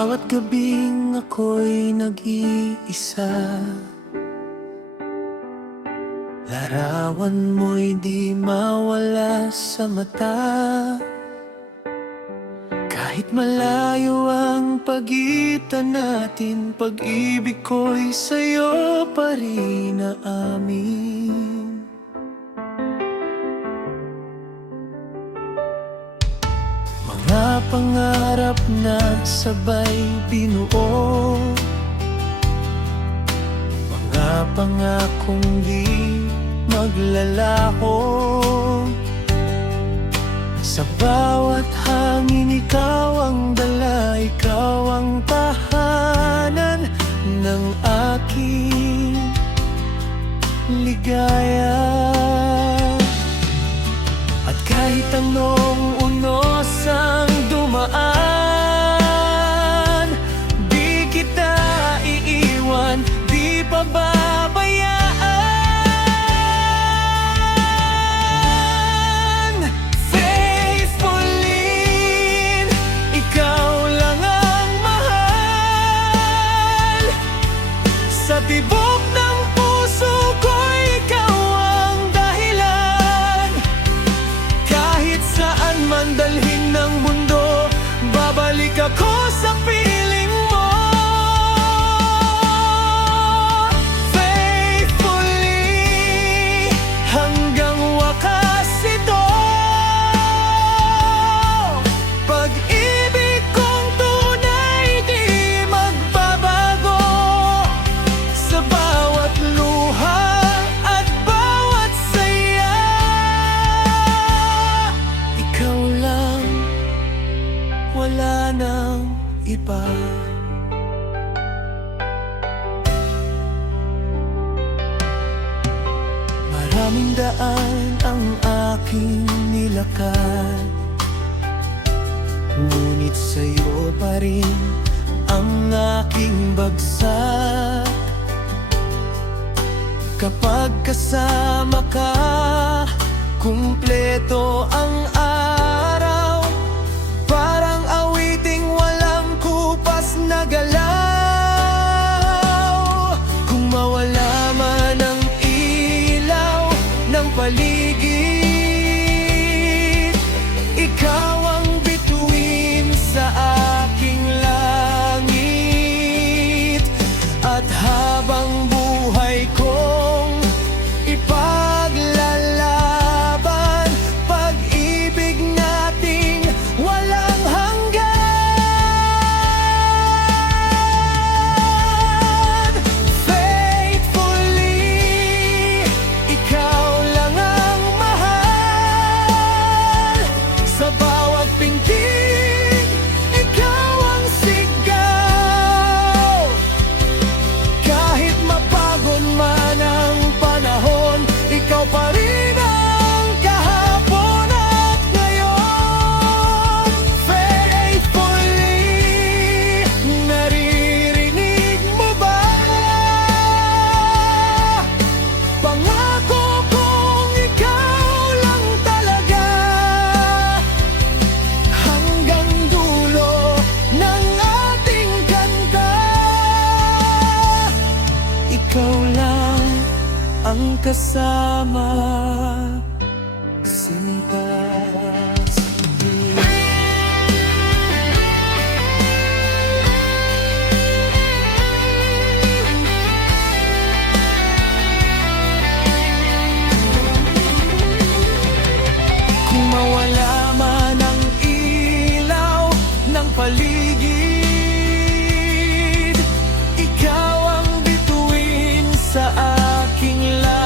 bawat gabing ako'y nag-iisa, larawan mo'y di mawala sa mata. Kahit malayo ang pagitan natin, pag-ibig ko'y sa'yo pa rin aamin. Mga pangarap na sabay binuo, mga pangakong di maglalaho. Sa bawat hangin ikaw ang dala, ikaw ang tahanan ng aking ligaya. At kahit anong unos ang dumaan, di kita iiwan, di pababayaan. Faithfully, ikaw lang ang mahal. Sa tibok ng puso ko, ikaw ang dahilan. Kahit saan man dalhin ng mundo, babalik ako sa piling mo. Faithfully, hanggang wakas ito. Pag-ibig kong tunay di magbabago. Sa bawat luha at bawat saya, ikaw lang, wala nang iba. Maraming daan ang aking nilakad, ngunit sa'yo pa rin ang aking bagsak. Kapag kasama ka, kumpleto ang araw. Parang awiting walang kupas na galaw. Kung mawala man ang ilaw ng paligid, ikaw ang bituin sa aking langit. At habang buhay kong ipaglalaban, pag-ibig nating walang hanggan. Faithfully, ikaw lang ang mahal. Sa bawat pintig, ikaw ang sigaw. Kahit mapagod man ang panahon, ikaw pa rin ang kahapon at ngayon. Faithfully, naririnig mo ba? Pangako kong ikaw lang talaga, hanggang dulo ng ating kanta. Ikaw lang ang kasama, sinta sige. Kung mawala man ang ilaw ng paligid, ikaw ang bituin sa aking langit.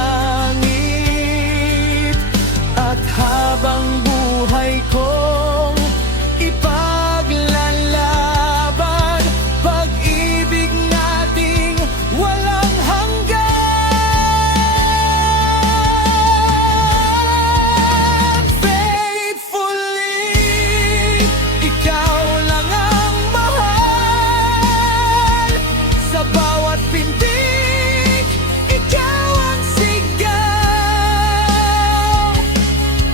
At habang buhay kong ipaglalaban, pag-ibig nating walang hanggan. Faithfully, ikaw lang ang mahal. Sa bawat pintig, ikaw ang sigaw.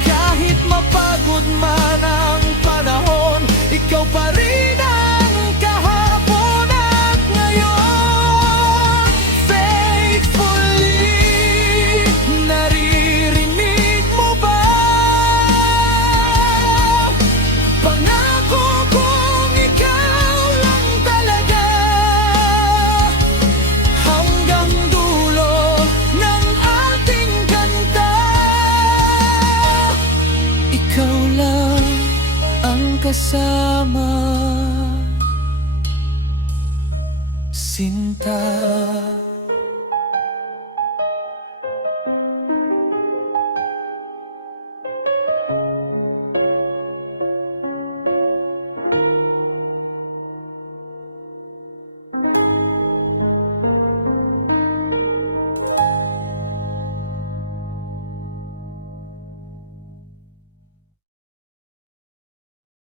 Kahit mapagod man ang panahon, ikaw pa rin ang kahapon. sinta.